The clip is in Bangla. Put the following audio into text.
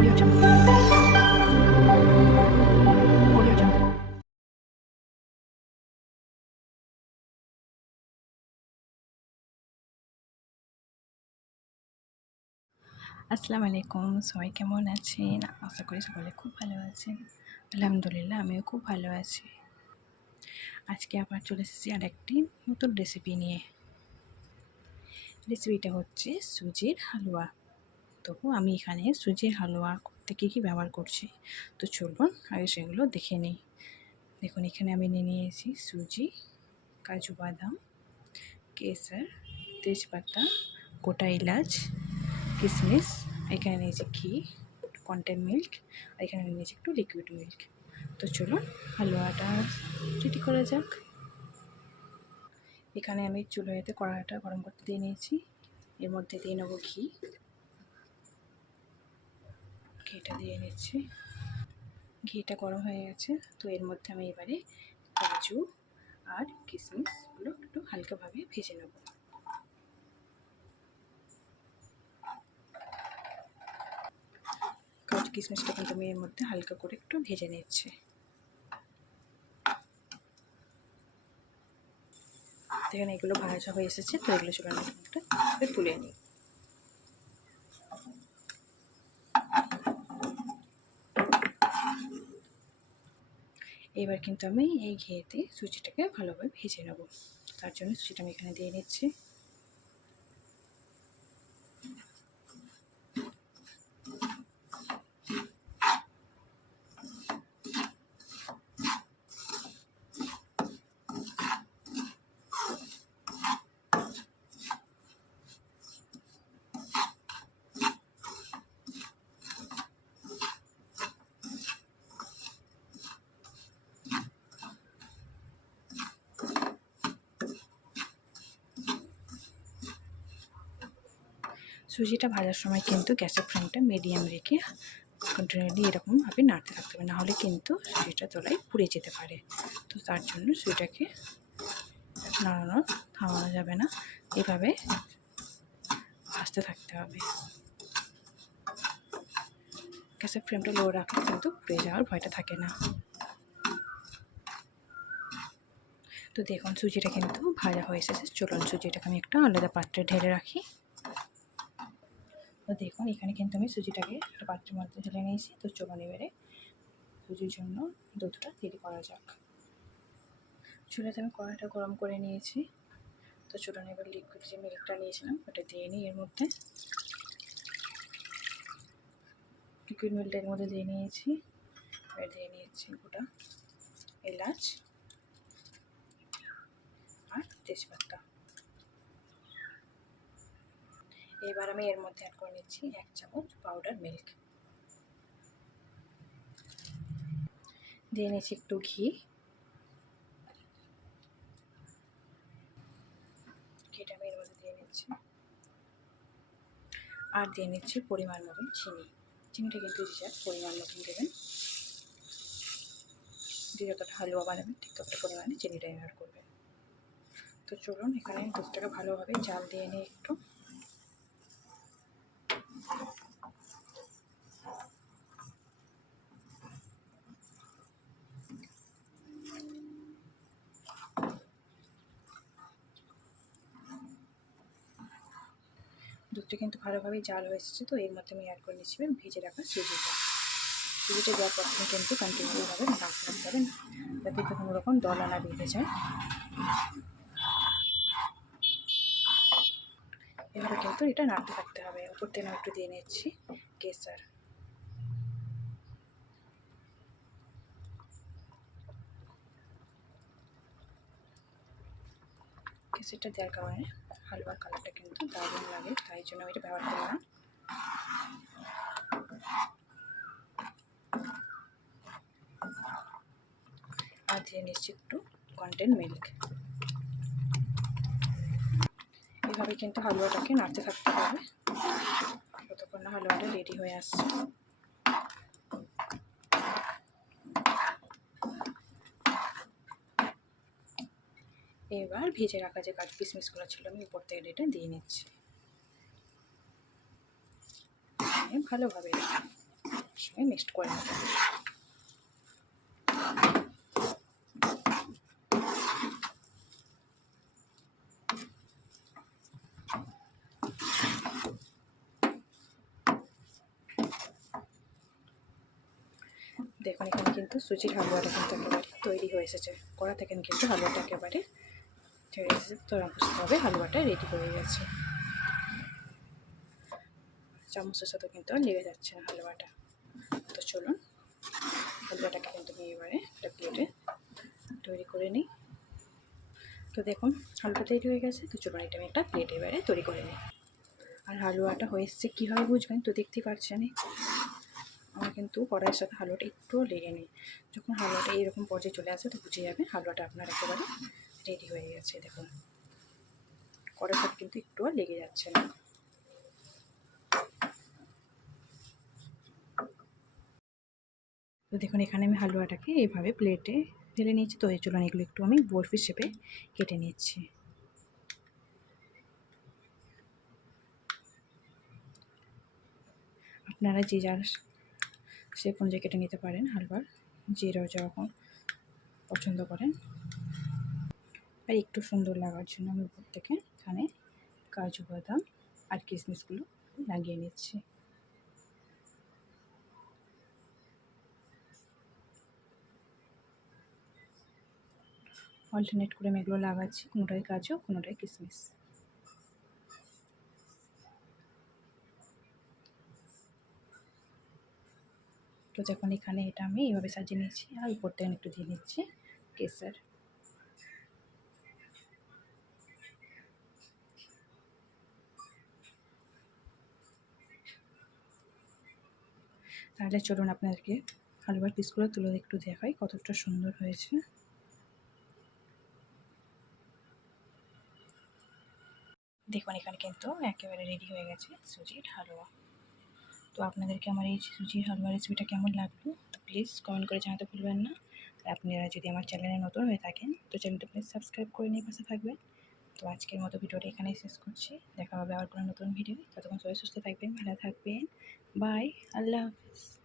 Audio Jungle. Audio Jungle. আসসালামু আলাইকুম, সবাই কেমন আছেন? আশা করি সকলে খুব ভালো আছেন। আলহামদুলিল্লাহ, আমিও খুব ভালো আছি। আজকে আবার চলে এসেছি আর একটি নতুন রেসিপি নিয়ে। রেসিপিটা হচ্ছে সুজির হালুয়া। তো আমি এখানে সুজির হালুয়া করতে কী ব্যবহার করছি, তো চলুন আগে সেগুলো দেখে নিই। দেখুন, এখানে আমি নিয়ে নিয়েছি সুজি, কাজু বাদাম, কেসর, তেজপাতা, গোটা এলাচ, কিশমিশ, এখানে নিয়েছি ঘি, কনডেন্স মিল্ক, আর এখানে নিয়েছি একটু লিকুইড মিল্ক। তো চলুন হালুয়াটা রেডি করা যাক। এখানে আমি চুলোতে কড়াইটা গরম করতে দিয়ে নিয়েছি। এর মধ্যে দিয়ে নেবো ঘিটা দিয়ে নিচ্ছি। ঘিটা গরম হয়ে গেছে, তো এর মধ্যে আমি এবারে কাজু আর কিশমিশগুলো একটু হালকাভাবে ভেজে নেব। কাজু কিশমিশটা কিন্তু আমি এর মধ্যে হালকা করে একটু ভেজে নিচ্ছি। এখানে এগুলো ভাজা হয়ে এসেছে, তো এগুলো চলে একটা তুলে নিই। এবার কিন্তু আমি এই ঘিয়েতে সুজিটাকে ভালোভাবে ভেজে নেব। তার জন্য সুজিটা আমি এখানে দিয়ে নিচ্ছি। সুজিটা ভাজার সময় কিন্তু গ্যাসের ফ্লেমটা মিডিয়াম রেখে কন্টিনিউলি এরকমভাবে নাড়তে থাকতে হবে, নাহলে কিন্তু সুজিটা তলায় পুড়ে যেতে পারে। তো তার জন্য সুজিটাকে নাড়ানো থামানো যাবে না, এভাবে ভাজতে থাকতে হবে। গ্যাসের ফ্লেমটা লো রাখলে কিন্তু পুড়ে যাওয়ার ভয়টা থাকে না। তো দেখুন, সুজিটা কিন্তু ভাজা হয়ে এসেছে। চলুন সুজিটাকে আমি একটা আলাদা পাত্রে ঢেলে রাখি। তো দেখুন, এখানে কিন্তু আমি সুজিটাকে একটা পাত্রের মধ্যে ঢেলে নিয়েছি। তো চলুন এবারে সুজির জন্য দুধটা তৈরি করা যাক। চুলাতে আমি কড়াইটা গরম করে নিয়েছি। তো চলুন এবার লিকুইড যে মিল্কটা নিয়েছিলাম ওটা দিয়ে নিই। এর মধ্যে লিকুইড মিল্কটা এর মধ্যে দিয়ে নিয়েছি। এবার দিয়ে নিয়েছি গোটা এলাচ আর তেজপাতা। এবার আমি এর মধ্যে অ্যাড করে নিচ্ছি 1 চামচ পাউডার মিল্ক। দিয়ে নিচ্ছি একটু ঘিটা আমি এর মধ্যে দিয়ে নিচ্ছি। আর দিয়ে নিচ্ছি পরিমাণ মতন চিনিটা কিন্তু পরিমাণ মতন দেবেন। যে যতটা হালুয়া বানাবেন ঠিক ততটা পরিমাণে চিনিটা অ্যাড করবেন। তো চলুন এখানে দুধটাকে ভালোভাবে জাল দিয়ে নিই একটু। দুধটা কিন্তু ভালোভাবেই জাল হয়ে এসেছে। তো এর মধ্যে আমি অ্যাড করে নিচ্ছি ভেজে রাখা সুজিটা দেওয়ার পর আপনি কিন্তু কন্টিনিউভাবে নাড়তে রাখতে হবে, যাতে কোনো রকম দলা না বেঁধে যায়। এভাবে কিন্তু এটা নাড়তে থাকতে হবে। উপর থেকে আমি একটু দিয়ে নিচ্ছি কেসর। কেসরটা দেওয়ার কারণে হালুয়ার কালারটা কিন্তু দারুণ লাগে, তাই জন্য আমি এটা ব্যবহার করলাম। আর দিয়ে নিচ্ছি একটু কনডেন্স মিল্ক। এভাবে কিন্তু হালুয়াটাকে নাড়তে থাকতে হবে যতক্ষণ না হালুয়াটা রেডি হয়ে আসছে। এবার ভেজে রাখা যে কাজু কিশমিশগুলো ছিল আমি উপর থেকে এটা দিয়ে নিচ্ছি। ভালোভাবে আমি মিক্সড করে নেব। দেখুন এখানে কিন্তু সুজির হালুয়াটা কিন্তু একেবারে তৈরি হয়ে এসেছে। কড়া থেকে কিন্তু হালুয়াটা একেবারে ছেড়ে এসেছে। তো বুঝতে হবে হালুয়াটা রেডি হয়ে গেছে। চামচের সাথে কিন্তু আর লেগে যাচ্ছে না হালুয়াটা। তো চলুন হালুয়াটাকে কিন্তু আমি এবারে একটা প্লেটে তৈরি করে নিই। তো দেখুন হালুয়া তৈরি হয়ে গেছে। তো চলুন এটা আমি একটা প্লেটে এবারে তৈরি করে নিই। আর হালুয়াটা হয়ে এসছে কীভাবে বুঝবেন? তো দেখতেই পাচ্ছেন আমার কিন্তু কড়াইয়ের সাথে হালুয়াটা একটুও লেগে নেই। যখন হালুয়াটা এইরকম পর্যায়ে চলে আসবে তো বুঝে যাবেন হালুয়াটা আপনার একেবারে রেডি হয়ে গেছে। দেখুন কড়াইয়ের সাথে কিন্তু একটুও লেগে যাচ্ছে না। তো দেখুন এখানে আমি হালুয়াটাকে এইভাবে প্লেটে ঢেলে নিয়েছি। তো এই চলুন এগুলো একটু আমি বরফি শেপে কেটে নিচ্ছি। আপনারা যে যার শেপ অনুযায়ী কেটে নিতে পারেন হালুয়ার, যেটাও যেরকম পছন্দ করেন। আর একটু সুন্দর লাগার জন্য আমি উপর থেকে এখানে কাজু বাদাম আর কিশমিশগুলো লাগিয়ে নিচ্ছি। অল্টারনেট করে আমি এগুলো লাগাচ্ছি, কোনোটায় কাজু কোনোটায় কিশমিশ। তো যখন এখানে এটা আমি এইভাবে সাজিয়ে নিয়েছি আর উপর থেকে একটু দিয়ে নিচ্ছি কেসার। তাহলে চলুন আপনাদেরকে হালুয়ার পিসগুলো তুলে একটু দেখাই কতটা সুন্দর হয়েছে। দেখুন এখানে কিন্তু একেবারে রেডি হয়ে গেছে সুজির হালুয়া। তো আপনাদেরকে আমার এই সুজির হালুয়া রেসিপিটা কেমন লাগলো তো প্লিজ কমেন্ট করে জানাতে ভুলবেন না। আপনারা যদি আমার চ্যানেলে নতুন হয়ে থাকেন তো চ্যানেলটা প্লিজ সাবস্ক্রাইব করে নিয়ে পাশে থাকবেন। তো আজকের মতো ভিডিওটা এখানেই শেষ করছি। দেখা হবে আবার কোনো নতুন ভিডিও। ততক্ষণ সবাই সুস্থ থাকবেন, ভালো থাকবেন। বাই, আল্লাহ হাফিজ।